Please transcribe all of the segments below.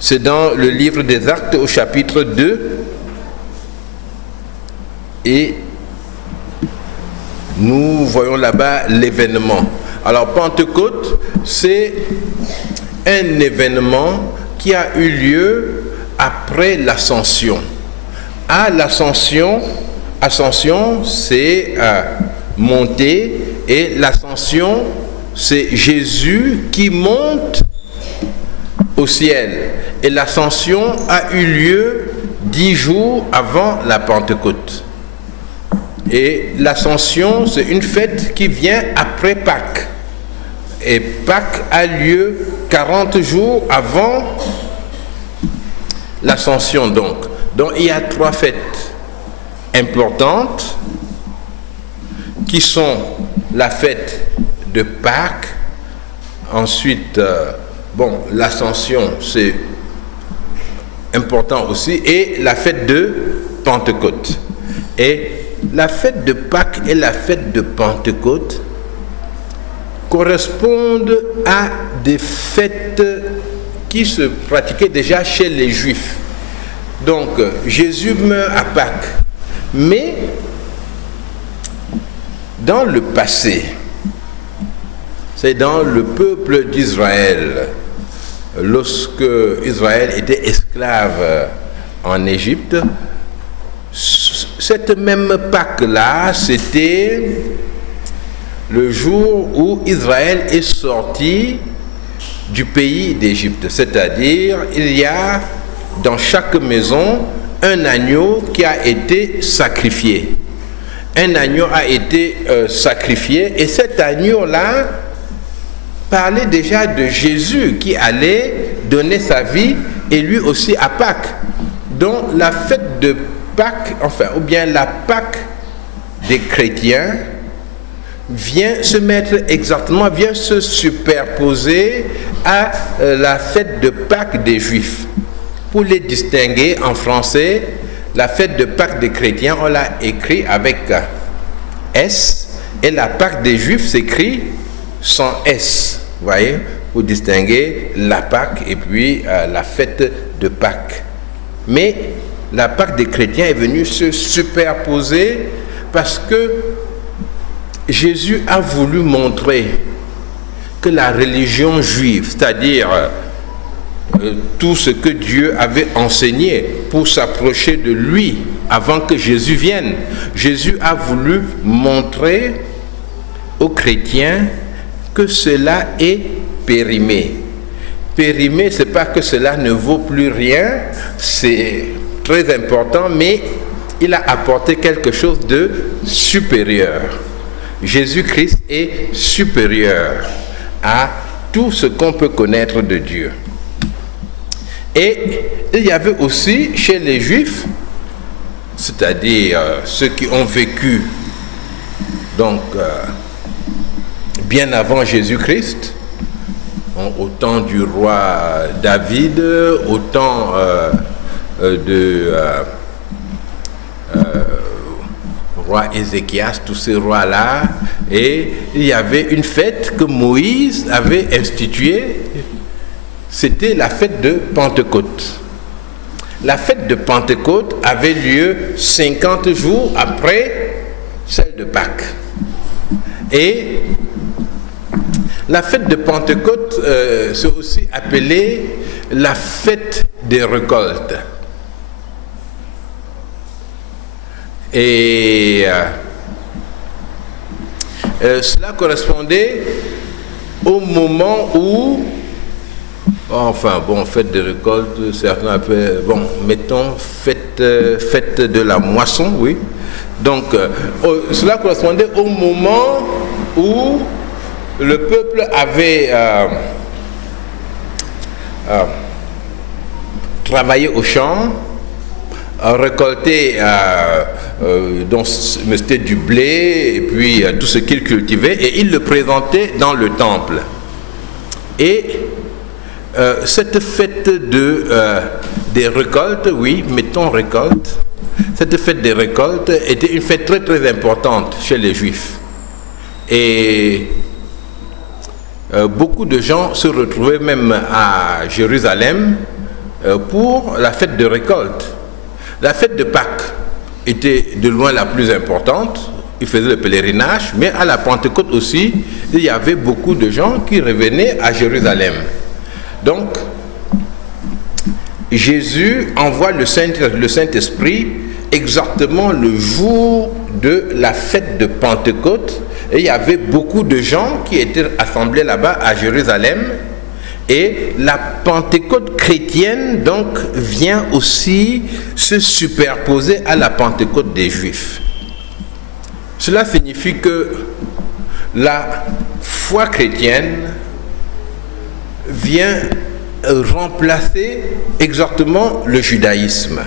C'est dans le livre des Actes au chapitre 2. Et nous voyons là-bas l'événement. Alors Pentecôte, c'est un événement qui a eu lieu après l'ascension. À l'ascension, ascension c'est monter, et l'ascension c'est Jésus qui monte au ciel. Et l'ascension a eu lieu 10 jours avant la Pentecôte. Et l'ascension, c'est une fête qui vient après Pâques. Et Pâques a lieu 40 jours avant l'ascension donc. Donc il y a 3 fêtes importantes qui sont la fête de Pâques, ensuite, l'ascension c'est important aussi, et la fête de Pentecôte. Et la fête de Pâques et la fête de Pentecôte correspondent à des fêtes qui se pratiquaient déjà chez les Juifs. Donc Jésus meurt à Pâques, mais dans le passé, c'est dans le peuple d'Israël, lorsque Israël était esclave en Égypte, cette même Pâque-là, c'était le jour où Israël est sorti du pays d'Égypte. C'est-à-dire, il y a dans chaque maison un agneau qui a été sacrifié. Un agneau a été sacrifié, et cet agneau-là parlait déjà de Jésus qui allait donner sa vie, et lui aussi à Pâques. Donc la fête de Pâques, ou bien la Pâques des chrétiens, vient se superposer à la fête de Pâques des Juifs. Pour les distinguer en français, la fête de Pâques des chrétiens, on l'a écrit avec S, et la Pâques des Juifs s'écrit sans S. Vous voyez, pour distinguer la Pâques et puis la fête de Pâques. Mais la Pâque des chrétiens est venue se superposer parce que Jésus a voulu montrer que la religion juive, c'est-à-dire tout ce que Dieu avait enseigné pour s'approcher de lui avant que Jésus vienne, Jésus a voulu montrer aux chrétiens que cela est périmé. Périmé, c'est pas que cela ne vaut plus rien, c'est très important, mais il a apporté quelque chose de supérieur. Jésus-Christ est supérieur à tout ce qu'on peut connaître de Dieu. Et il y avait aussi chez les Juifs, c'est-à-dire ceux qui ont vécu donc bien avant Jésus-Christ, au temps du roi David, au temps roi Ézéchias, tous ces rois-là, et il y avait une fête que Moïse avait instituée, c'était la fête de Pentecôte. La fête de Pentecôte avait lieu 50 jours après celle de Pâques. Et la fête de Pentecôte, c'est aussi appelée la fête des récoltes. Et cela correspondait au moment où, fête de récolte, certains appellent, mettons, fête de la moisson, oui. Donc, cela correspondait au moment où le peuple avait travaillé au champ, récolté donc c'était du blé et puis tout ce qu'il cultivait, et il le présentait dans le temple. Et cette fête des récoltes, oui, mettons récolte, cette fête des récoltes était une fête très très importante chez les Juifs. Et beaucoup de gens se retrouvaient même à Jérusalem pour la fête de récolte. La fête de Pâques était de loin la plus importante. Ils faisaient le pèlerinage, mais à la Pentecôte aussi, il y avait beaucoup de gens qui revenaient à Jérusalem. Donc, Jésus envoie le Saint-Esprit exactement le jour de la fête de Pentecôte. Et il y avait beaucoup de gens qui étaient assemblés là-bas à Jérusalem. Et la Pentecôte chrétienne, donc, vient aussi se superposer à la Pentecôte des Juifs. Cela signifie que la foi chrétienne vient remplacer exactement le judaïsme.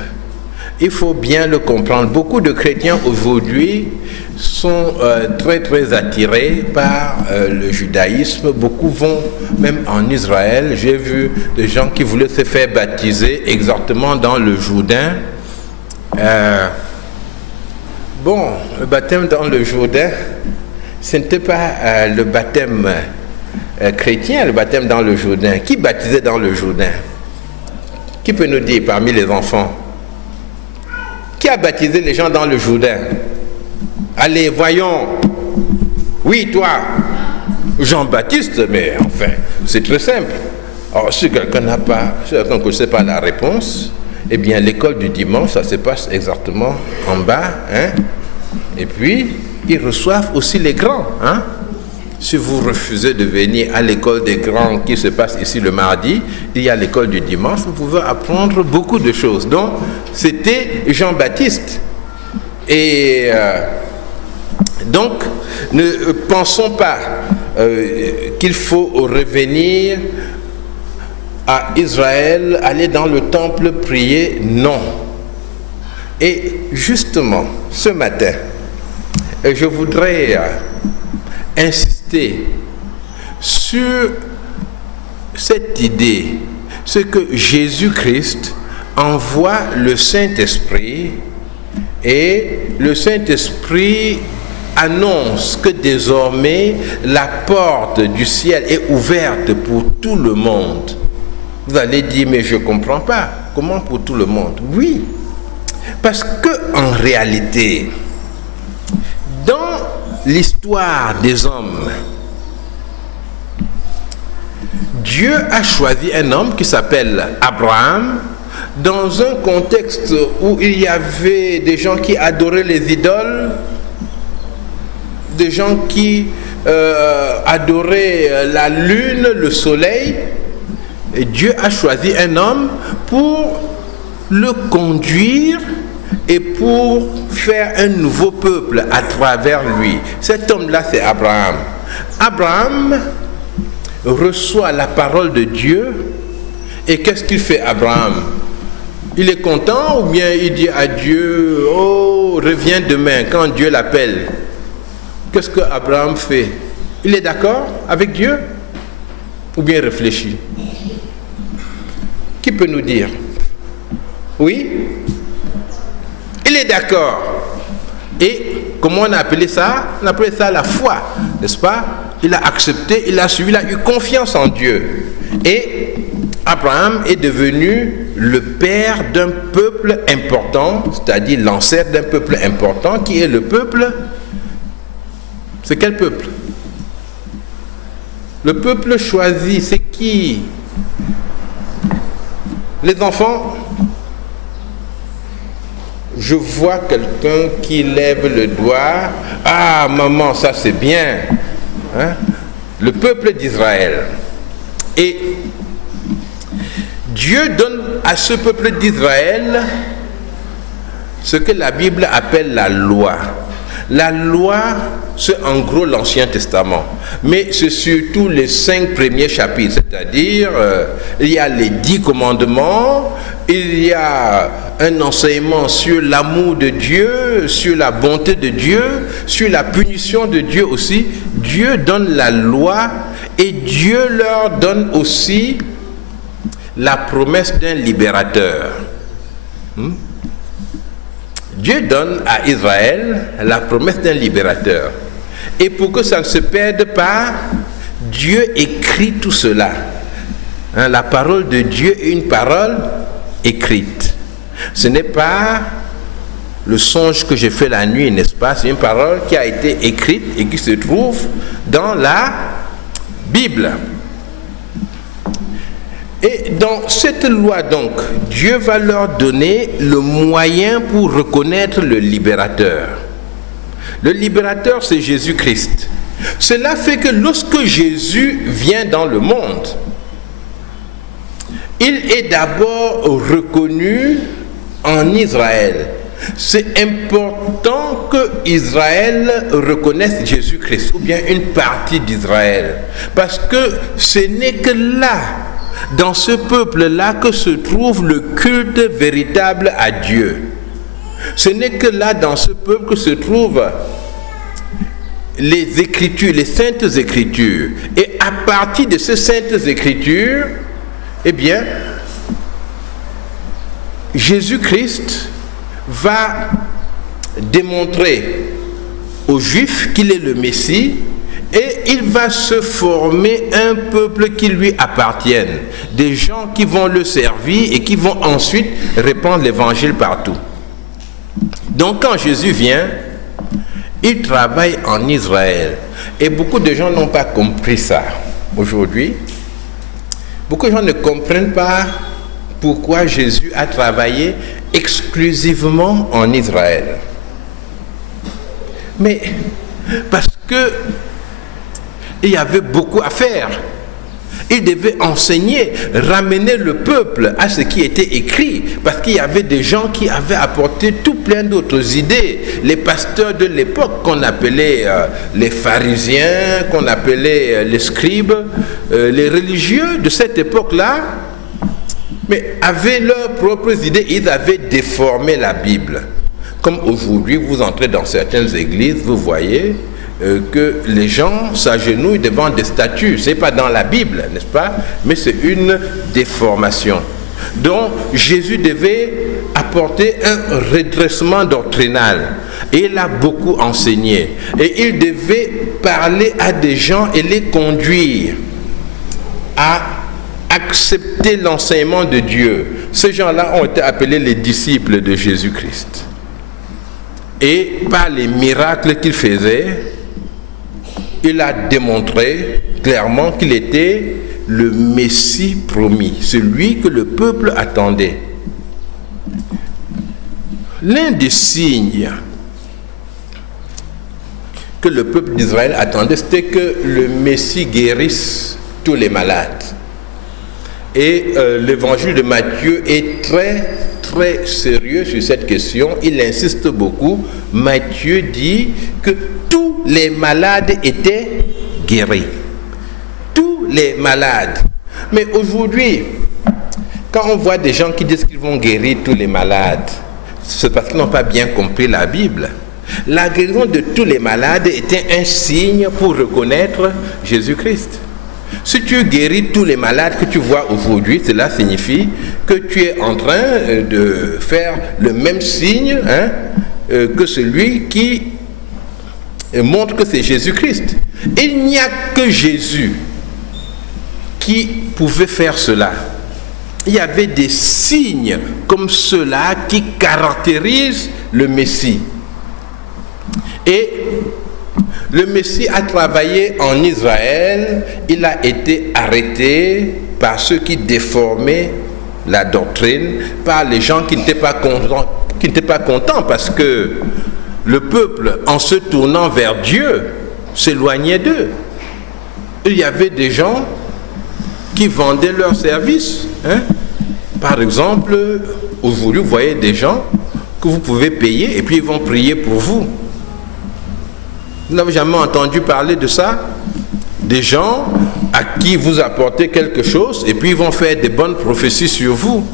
Il faut bien le comprendre. Beaucoup de chrétiens aujourd'hui sont très attirés par le judaïsme. Beaucoup vont même en Israël. J'ai vu des gens qui voulaient se faire baptiser exactement dans le Jourdain. Bon, le baptême dans le Jourdain, ce n'était pas le baptême chrétien, le baptême dans le Jourdain. Qui baptisait dans le Jourdain? Qui peut nous dire parmi les enfants? Qui a baptisé les gens dans le Jourdain? Allez, voyons. Oui, toi. Jean-Baptiste, mais enfin, c'est très simple. Alors, si quelqu'un n'a pas, si quelqu'un ne connaît pas la réponse, eh bien, l'école du dimanche, ça se passe exactement en bas, hein? Et puis, ils reçoivent aussi les grands, hein? Si vous refusez de venir à l'école des grands qui se passe ici le mardi, il y a l'école du dimanche, vous pouvez apprendre beaucoup de choses. Donc, c'était Jean-Baptiste. Et donc, ne pensons pas qu'il faut revenir à Israël, aller dans le temple prier, non. Et justement, ce matin, je voudrais insister sur cette idée, c'est que Jésus-Christ envoie le Saint-Esprit et le Saint-Esprit annonce que désormais la porte du ciel est ouverte pour tout le monde. Vous allez dire, mais je ne comprends pas. Comment pour tout le monde? Oui, parce que en réalité, dans l'histoire des hommes, Dieu a choisi un homme qui s'appelle Abraham dans un contexte où il y avait des gens qui adoraient les idoles, des gens qui adoraient la lune, le soleil. Et Dieu a choisi un homme pour le conduire et pour faire un nouveau peuple à travers lui. Cet homme-là, c'est Abraham. Abraham reçoit la parole de Dieu et qu'est-ce qu'il fait, Abraham? Il est content ou bien il dit à Dieu, oh, reviens demain quand Dieu l'appelle? Qu'est-ce que Abraham fait? Il est d'accord avec Dieu ou bien il réfléchit? Qui peut nous dire? Oui? Il est d'accord. Et comment on a appelé ça? On a appelé ça la foi, n'est-ce pas? Il a accepté, il a suivi, il a eu confiance en Dieu. Et Abraham est devenu le père d'un peuple important, c'est-à-dire l'ancêtre d'un peuple important, qui est le peuple. C'est quel peuple? Le peuple choisi, c'est qui? Les enfants? Je vois quelqu'un qui lève le doigt. Ah, maman, ça c'est bien. Hein? Le peuple d'Israël. Et Dieu donne à ce peuple d'Israël ce que la Bible appelle la loi. La loi, c'est en gros l'Ancien Testament, mais c'est surtout les 5 premiers chapitres, c'est-à-dire il y a les 10 commandements, il y a un enseignement sur l'amour de Dieu, sur la bonté de Dieu, sur la punition de Dieu aussi. Dieu donne la loi et Dieu leur donne aussi la promesse d'un libérateur. Dieu donne à Israël la promesse d'un libérateur. Et pour que ça ne se perde pas, Dieu écrit tout cela. Hein, la parole de Dieu est une parole écrite. Ce n'est pas le songe que j'ai fait la nuit, n'est-ce pas? C'est une parole qui a été écrite et qui se trouve dans la Bible. Et dans cette loi, donc, Dieu va leur donner le moyen pour reconnaître le libérateur. Le libérateur, c'est Jésus-Christ. Cela fait que lorsque Jésus vient dans le monde, il est d'abord reconnu en Israël. C'est important que Israël reconnaisse Jésus-Christ, ou bien une partie d'Israël. Parce que ce n'est que là, dans ce peuple-là, que se trouve le culte véritable à Dieu. Ce n'est que là, dans ce peuple, que se trouvent les Écritures, les Saintes Écritures. Et à partir de ces Saintes Écritures, eh bien, Jésus-Christ va démontrer aux Juifs qu'il est le Messie et il va se former un peuple qui lui appartienne, des gens qui vont le servir et qui vont ensuite répandre l'évangile partout. Donc quand Jésus vient, il travaille en Israël et beaucoup de gens n'ont pas compris ça aujourd'hui. Beaucoup de gens ne comprennent pas pourquoi Jésus a travaillé exclusivement en Israël. Mais parce que il y avait beaucoup à faire. Il devait enseigner, ramener le peuple à ce qui était écrit, parce qu'il y avait des gens qui avaient apporté tout plein d'autres idées. Les pasteurs de l'époque, qu'on appelait les pharisiens, qu'on appelait les scribes, les religieux de cette époque-là, mais avaient leurs propres idées, ils avaient déformé la Bible. Comme aujourd'hui, vous entrez dans certaines églises, vous voyez que les gens s'agenouillent devant des statues. Ce n'est pas dans la Bible, n'est-ce pas? Mais c'est une déformation. Donc, Jésus devait apporter un redressement doctrinal. Et il a beaucoup enseigné. Et il devait parler à des gens et les conduire à accepter l'enseignement de Dieu. Ces gens-là ont été appelés les disciples de Jésus-Christ. Et par les miracles qu'il faisait, il a démontré clairement qu'il était le Messie promis, celui que le peuple attendait. L'un des signes que le peuple d'Israël attendait, c'était que le Messie guérisse tous les malades. Et l'évangile de Matthieu est très sérieux sur cette question. Il insiste beaucoup. Matthieu dit que tous les malades étaient guéris. Tous les malades. Mais aujourd'hui, quand on voit des gens qui disent qu'ils vont guérir tous les malades, c'est parce qu'ils n'ont pas bien compris la Bible. La guérison de tous les malades était un signe pour reconnaître Jésus-Christ. Si tu guéris tous les malades que tu vois aujourd'hui, cela signifie que tu es en train de faire le même signe que celui qui montre que c'est Jésus-Christ. Il n'y a que Jésus qui pouvait faire cela. Il y avait des signes comme ceux-là qui caractérisent le Messie. Et le Messie a travaillé en Israël, il a été arrêté par ceux qui déformaient la doctrine, par les gens qui n'étaient pas contents, parce que le peuple, en se tournant vers Dieu, s'éloignait d'eux. Il y avait des gens qui vendaient leurs services. Par exemple, aujourd'hui, vous voyez des gens que vous pouvez payer et puis ils vont prier pour vous. Vous n'avez jamais entendu parler de ça? Des gens à qui vous apportez quelque chose et puis ils vont faire des bonnes prophéties sur vous.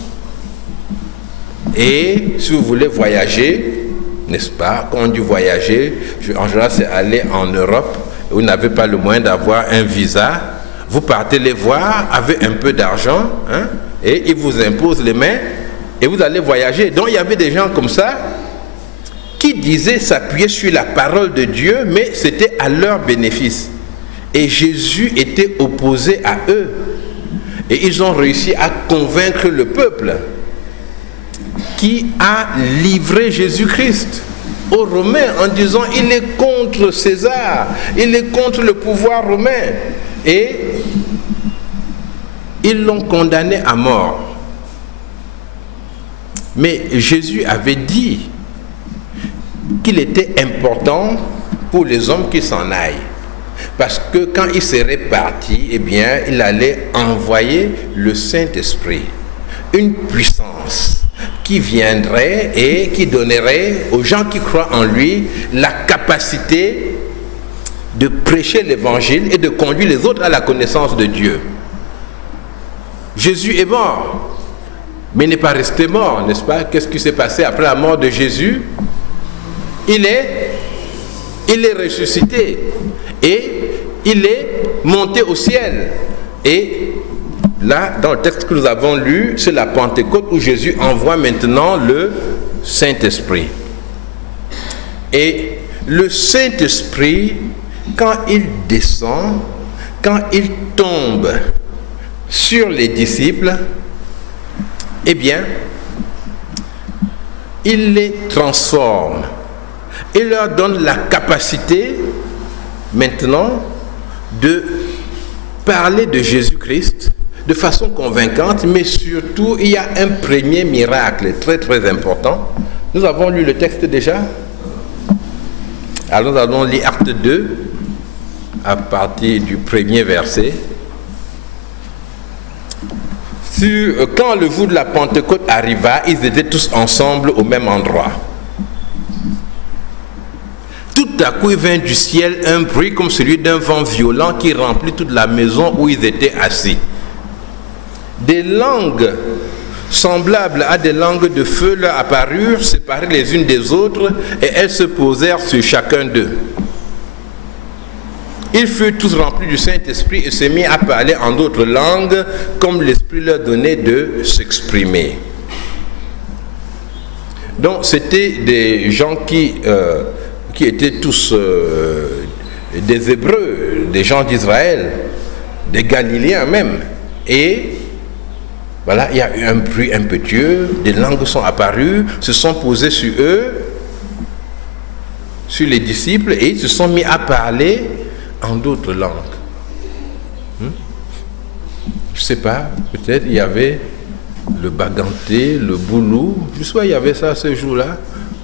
Et si vous voulez voyager, n'est-ce pas? Quand on dit voyager, en général c'est aller en Europe, vous n'avez pas le moyen d'avoir un visa, vous partez les voir avec un peu d'argent, et ils vous imposent les mains et vous allez voyager. Donc il y avait des gens comme ça qui disaient s'appuyer sur la parole de Dieu, mais c'était à leur bénéfice. Et Jésus était opposé à eux. Et ils ont réussi à convaincre le peuple qui a livré Jésus-Christ aux Romains en disant il est contre César, il est contre le pouvoir romain. Et ils l'ont condamné à mort. Mais Jésus avait dit qu'il était important pour les hommes qui s'en aillent. Parce que quand il serait parti, eh bien, il allait envoyer le Saint-Esprit, une puissance qui viendrait et qui donnerait aux gens qui croient en lui la capacité de prêcher l'évangile et de conduire les autres à la connaissance de Dieu. Jésus est mort, mais il n'est pas resté mort, n'est-ce pas? Qu'est-ce qui s'est passé après la mort de Jésus? Il est ressuscité et il est monté au ciel. Et là, dans le texte que nous avons lu, c'est la Pentecôte où Jésus envoie maintenant le Saint-Esprit. Et le Saint-Esprit, quand il descend, quand il tombe sur les disciples, eh bien, il les transforme. Il leur donne la capacité maintenant de parler de Jésus-Christ de façon convaincante, mais surtout il y a un premier miracle très très important. Nous avons lu le texte déjà. Alors nous allons lire Acte 2 à partir du premier verset. Quand le jour de la Pentecôte arriva, ils étaient tous ensemble au même endroit. Tout à coup, il vint du ciel un bruit comme celui d'un vent violent qui remplit toute la maison où ils étaient assis. Des langues semblables à des langues de feu leur apparurent, séparées les unes des autres, et elles se posèrent sur chacun d'eux. Ils furent tous remplis du Saint-Esprit et se mirent à parler en d'autres langues, comme l'Esprit leur donnait de s'exprimer. Donc, c'était des gens qui étaient tous des Hébreux, des gens d'Israël, des Galiléens même. Et voilà, il y a eu un bruit impétueux, des langues sont apparues, se sont posées sur eux, sur les disciples, et ils se sont mis à parler en d'autres langues. Je ne sais pas, peut-être il y avait le baganté, le boulou, je sais pas, il y avait ça ce jour-là.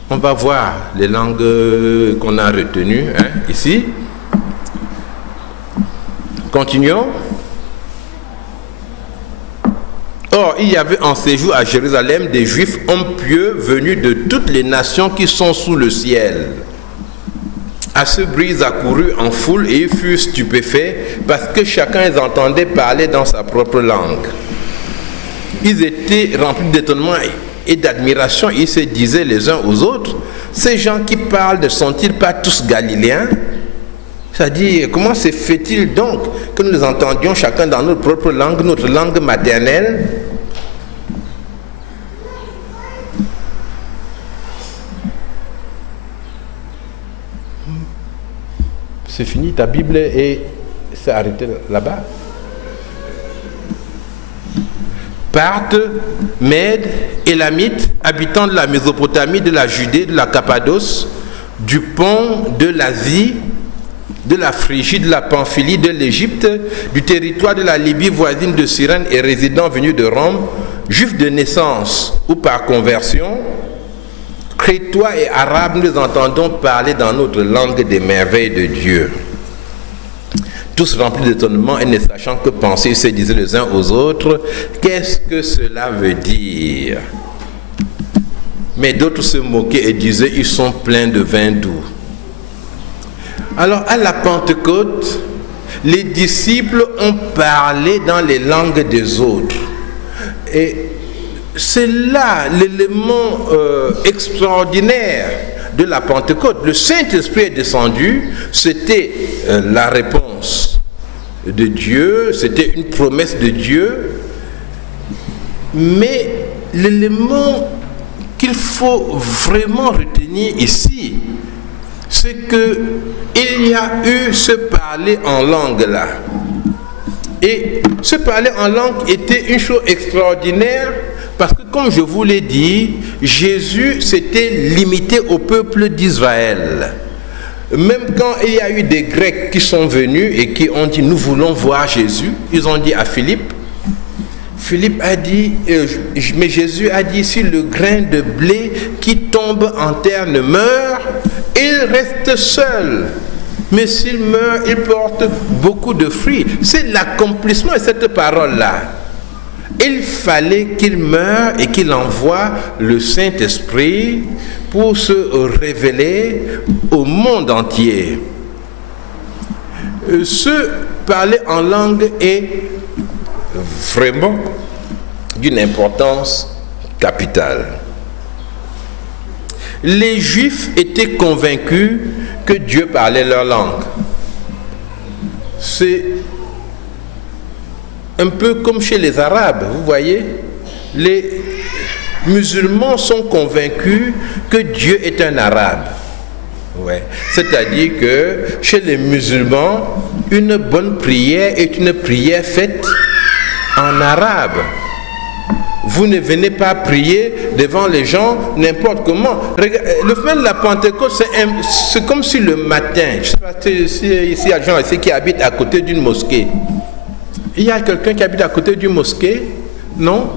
On va voir les langues qu'on a retenues ici. Continuons. Or, il y avait en séjour à Jérusalem des Juifs hommes pieux venus de toutes les nations qui sont sous le ciel. À ce bruit, ils accoururent en foule et ils furent stupéfaits parce que chacun les entendait parler dans sa propre langue. Ils étaient remplis d'étonnement et d'admiration. Ils se disaient les uns aux autres, ces gens qui parlent ne sont-ils pas tous galiléens? C'est-à-dire, comment se fait-il donc que nous les entendions chacun dans notre propre langue, notre langue maternelle? C'est fini, ta Bible s'est arrêtée là-bas. Parthes, Mèdes, Élamites, habitants de la Mésopotamie, de la Judée, de la Cappadoce, du Pont, de l'Asie, de la Phrygie, de la Pamphylie, de l'Égypte, du territoire de la Libye voisine de Cyrène et résidents venus de Rome, juifs de naissance ou par conversion, Crétois et Arabes, nous les entendons parler dans notre langue des merveilles de Dieu. Tous remplis d'étonnement et ne sachant que penser, ils se disaient les uns aux autres, qu'est-ce que cela veut dire? Mais d'autres se moquaient et disaient, ils sont pleins de vin doux. Alors à la Pentecôte, les disciples ont parlé dans les langues des autres. Et c'est là l'élément extraordinaire de la Pentecôte. Le Saint-Esprit est descendu, c'était la réponse de Dieu, c'était une promesse de Dieu. Mais l'élément qu'il faut vraiment retenir ici, c'est qu'il y a eu ce parler en langue là. Et ce parler en langue était une chose extraordinaire Parce que comme je vous l'ai dit, Jésus s'était limité au peuple d'Israël. Même quand il y a eu des Grecs qui sont venus et qui ont dit nous voulons voir Jésus, ils ont dit à Philippe. Philippe a dit, mais Jésus a dit, si le grain de blé qui tombe en terre ne meurt, il reste seul. Mais s'il meurt, il porte beaucoup de fruits. C'est l'accomplissement de cette parole-là. Il fallait qu'il meure et qu'il envoie le Saint-Esprit pour se révéler au monde entier. Se parler en langue est vraiment d'une importance capitale. Les Juifs étaient convaincus que Dieu parlait leur langue. C'est un peu comme chez les Arabes, vous voyez. Les musulmans sont convaincus que Dieu est un Arabe. Ouais. C'est-à-dire que chez les musulmans, une bonne prière est une prière faite en arabe. Vous ne venez pas prier devant les gens n'importe comment. Le fait de la Pentecôte, c'est comme si le matin, je ne sais pas si il y a des gens ici qui habitent à côté d'une mosquée. Il y a quelqu'un qui habite à côté d'une mosquée, non?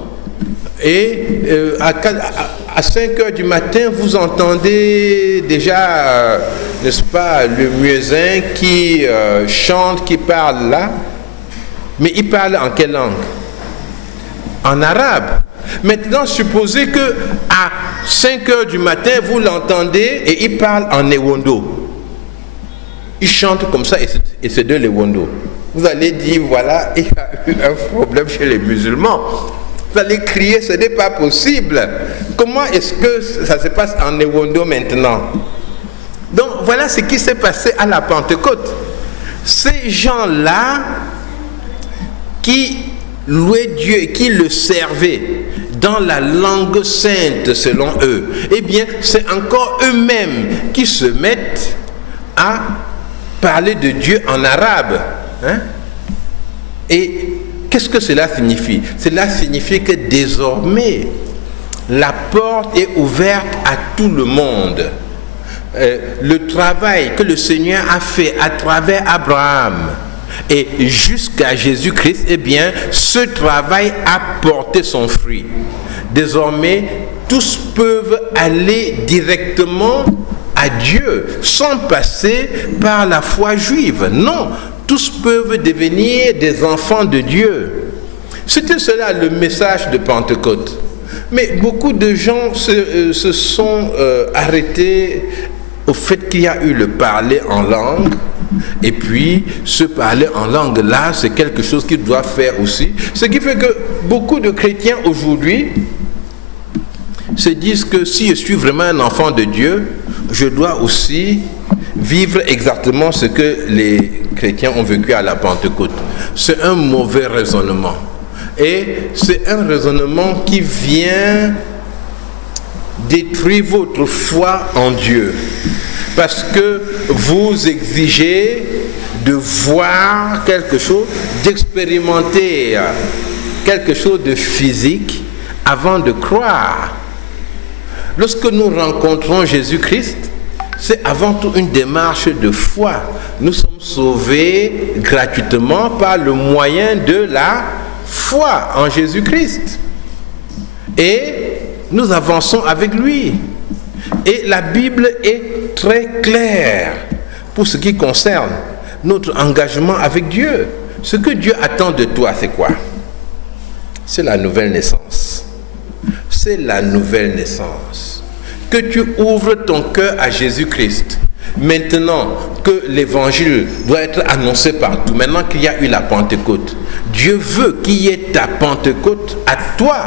Et à 5 heures du matin, vous entendez déjà, n'est-ce pas, le muezzin qui chante, qui parle là. Mais il parle en quelle langue? En arabe. Maintenant, supposez que à 5 heures du matin, vous l'entendez et il parle en Newondo. Il chante comme ça et c'est de Newondo. Vous allez dire, voilà, il y a eu un problème chez les musulmans. Vous allez crier, ce n'est pas possible. Comment est-ce que ça se passe en Newondo maintenant? Donc, voilà ce qui s'est passé à la Pentecôte. Ces gens-là qui louaient Dieu et qui le servaient dans la langue sainte selon eux, eh bien, c'est encore eux-mêmes qui se mettent à parler de Dieu en arabe. Hein? Et qu'est-ce que cela signifie? Cela signifie que désormais, la porte est ouverte à tout le monde. Le travail que le Seigneur a fait à travers Abraham et jusqu'à Jésus-Christ, eh bien, ce travail a porté son fruit. Désormais, tous peuvent aller directement à Dieu sans passer par la foi juive. Non, tous peuvent devenir des enfants de Dieu. C'était cela le message de Pentecôte. Mais beaucoup de gens se sont arrêtés au fait qu'il y a eu le parler en langue. Et puis, ce parler en langue là, c'est quelque chose qu'ils doivent faire aussi. Ce qui fait que beaucoup de chrétiens aujourd'hui se disent que si je suis vraiment un enfant de Dieu, je dois aussi vivre exactement ce que les chrétiens ont vécu à la Pentecôte. C'est un mauvais raisonnement. Et c'est un raisonnement qui vient détruire votre foi en Dieu. Parce que vous exigez de voir quelque chose, d'expérimenter quelque chose de physique avant de croire. Lorsque nous rencontrons Jésus-Christ, c'est avant tout une démarche de foi. Nous sommes sauvés gratuitement par le moyen de la foi en Jésus-Christ. Et nous avançons avec lui. Et la Bible est très claire pour ce qui concerne notre engagement avec Dieu. Ce que Dieu attend de toi, c'est quoi? C'est la nouvelle naissance. C'est la nouvelle naissance. Que tu ouvres ton cœur à Jésus-Christ. Maintenant que l'évangile doit être annoncé partout, maintenant qu'il y a eu la Pentecôte, Dieu veut qu'il y ait ta Pentecôte à toi.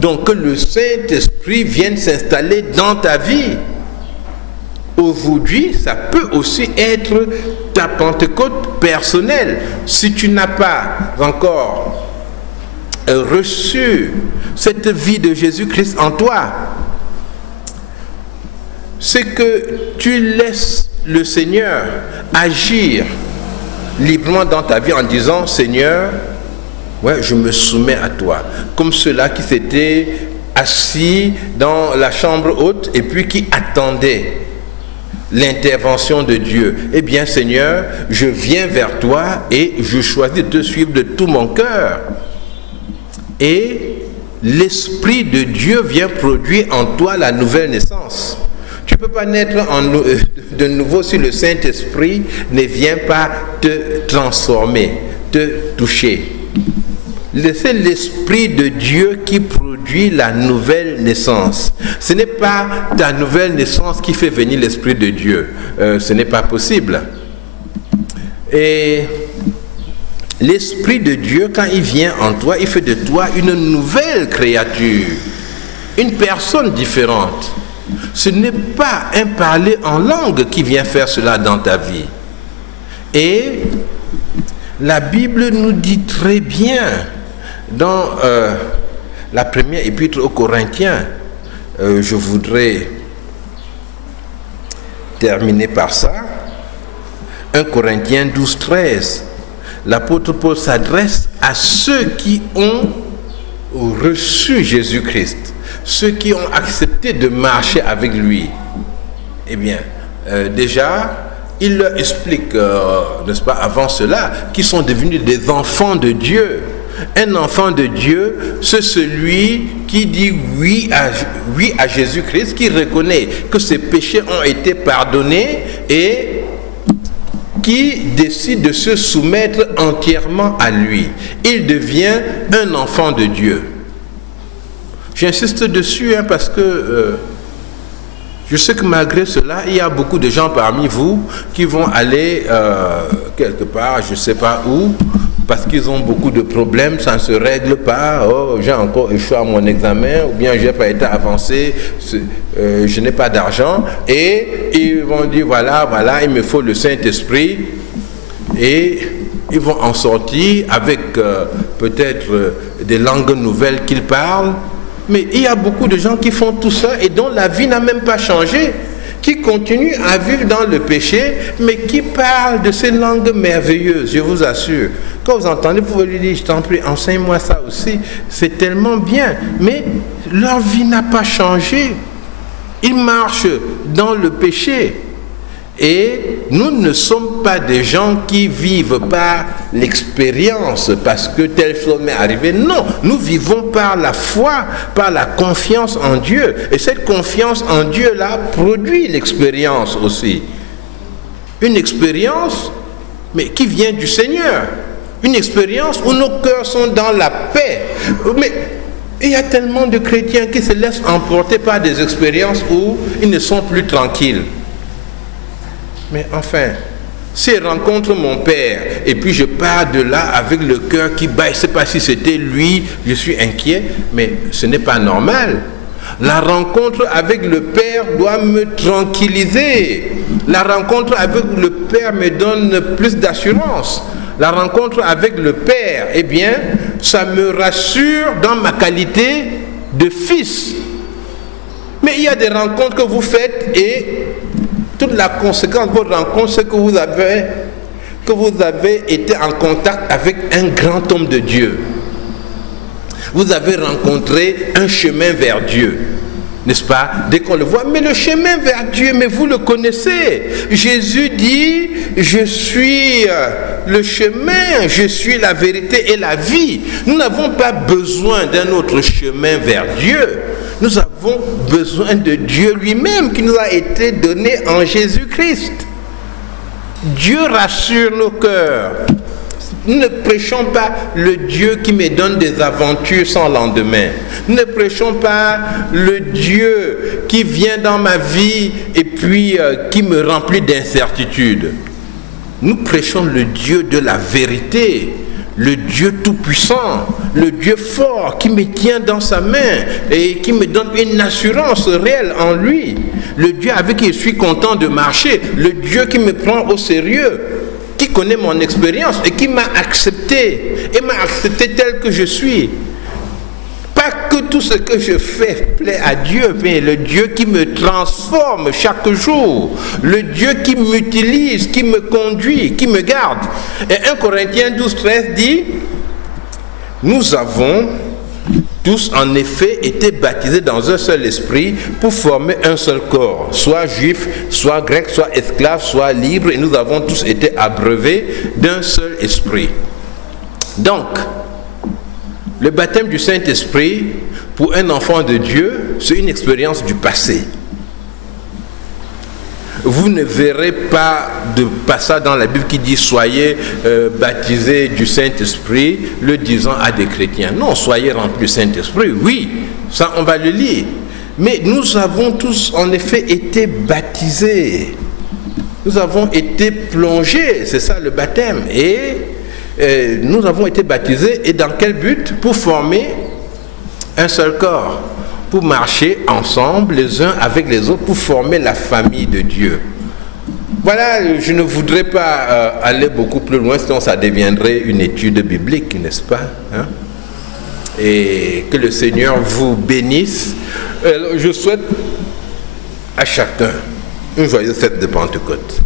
Donc que le Saint-Esprit vienne s'installer dans ta vie. Aujourd'hui, ça peut aussi être ta Pentecôte personnelle. Si tu n'as pas encore reçu cette vie de Jésus-Christ en toi, c'est que tu laisses le Seigneur agir librement dans ta vie en disant, Seigneur, Ouais, je me soumets à toi. Comme ceux-là qui s'étaient assis dans la chambre haute et puis qui attendaient l'intervention de Dieu. Eh bien, Seigneur, je viens vers toi et je choisis de te suivre de tout mon cœur. Et l'Esprit de Dieu vient produire en toi la nouvelle naissance. Tu ne peux pas naître de nouveau si le Saint-Esprit ne vient pas te transformer, te toucher. C'est l'Esprit de Dieu qui produit la nouvelle naissance. Ce n'est pas ta nouvelle naissance qui fait venir l'Esprit de Dieu. Ce n'est pas possible. Et l'Esprit de Dieu, quand il vient en toi, il fait de toi une nouvelle créature, une personne différente. Ce n'est pas un parler en langue qui vient faire cela dans ta vie. Et la Bible nous dit très bien dans la première épître aux Corinthiens, je voudrais terminer par ça, 1 Corinthiens 12, 13, l'apôtre Paul s'adresse à ceux qui ont reçu Jésus-Christ, ceux qui ont accepté de marcher avec lui. Eh bien, déjà, il leur explique, n'est-ce pas, avant cela, qu'ils sont devenus des enfants de Dieu. Un enfant de Dieu, c'est celui qui dit oui à Jésus-Christ, qui reconnaît que ses péchés ont été pardonnés et qui décide de se soumettre entièrement à lui. Il devient un enfant de Dieu. J'insiste dessus parce que je sais que malgré cela, il y a beaucoup de gens parmi vous qui vont aller quelque part, je ne sais pas où, parce qu'ils ont beaucoup de problèmes, ça ne se règle pas. Oh, j'ai encore échoué à mon examen, ou bien je n'ai pas été avancé, je n'ai pas d'argent. Et ils vont dire, voilà, il me faut le Saint-Esprit. Et ils vont en sortir avec peut-être des langues nouvelles qu'ils parlent. Mais il y a beaucoup de gens qui font tout ça et dont la vie n'a même pas changé, qui continuent à vivre dans le péché, mais qui parlent de ces langues merveilleuses, je vous assure. Quand vous entendez, vous pouvez lui dire, je t'en prie, enseigne-moi ça aussi. C'est tellement bien. Mais leur vie n'a pas changé. Ils marchent dans le péché. Et nous ne sommes pas des gens qui vivent par l'expérience parce que telle chose m'est arrivée. Non, nous vivons par la foi, par la confiance en Dieu. Et cette confiance en Dieu-là produit l'expérience aussi. Une expérience, mais qui vient du Seigneur. Une expérience où nos cœurs sont dans la paix. Mais il y a tellement de chrétiens qui se laissent emporter par des expériences où ils ne sont plus tranquilles. Mais enfin, si je rencontre mon père et puis je pars de là avec le cœur qui bat, je ne sais pas si c'était lui, je suis inquiet, mais ce n'est pas normal. La rencontre avec le père doit me tranquilliser. La rencontre avec le père me donne plus d'assurance. La rencontre avec le père, eh bien, ça me rassure dans ma qualité de fils. Mais il y a des rencontres que vous faites et toute la conséquence de votre rencontre, c'est que vous avez été en contact avec un grand homme de Dieu. Vous avez rencontré un chemin vers Dieu, n'est-ce pas? Dès qu'on le voit, mais le chemin vers Dieu, mais vous le connaissez. Jésus dit, je suis le chemin, je suis la vérité et la vie. Nous n'avons pas besoin d'un autre chemin vers Dieu. Nous avons besoin de Dieu lui-même qui nous a été donné en Jésus-Christ. Dieu rassure nos cœurs. Nous ne prêchons pas le Dieu qui me donne des aventures sans lendemain. Nous ne prêchons pas le Dieu qui vient dans ma vie et puis qui me remplit d'incertitudes. Nous prêchons le Dieu de la vérité, le Dieu tout-puissant, le Dieu fort qui me tient dans sa main et qui me donne une assurance réelle en lui. Le Dieu avec qui je suis content de marcher, le Dieu qui me prend au sérieux, qui connaît mon expérience et qui m'a accepté, et m'a accepté tel que je suis. Pas que tout ce que je fais plaît à Dieu, mais le Dieu qui me transforme chaque jour, le Dieu qui m'utilise, qui me conduit, qui me garde. Et 1 Corinthiens 12, 13 dit, nous avons tous en effet été baptisés dans un seul esprit pour former un seul corps, soit juif, soit grec, soit esclave, soit libre, et nous avons tous été abreuvés d'un seul esprit. Donc, le baptême du Saint-Esprit, pour un enfant de Dieu, c'est une expérience du passé. Vous ne verrez pas de passage dans la Bible qui dit « Soyez baptisés du Saint-Esprit », le disant à des chrétiens. Non, soyez remplis du Saint-Esprit, oui, ça on va le lire. Mais nous avons tous en effet été baptisés. Nous avons été plongés, c'est ça le baptême. Et nous avons été baptisés, et dans quel but? Pour former un seul corps, pour marcher ensemble les uns avec les autres, pour former la famille de Dieu. Voilà, je ne voudrais pas aller beaucoup plus loin, sinon ça deviendrait une étude biblique, n'est-ce pas, hein? Et que le Seigneur vous bénisse. Je souhaite à chacun une joyeuse fête de Pentecôte.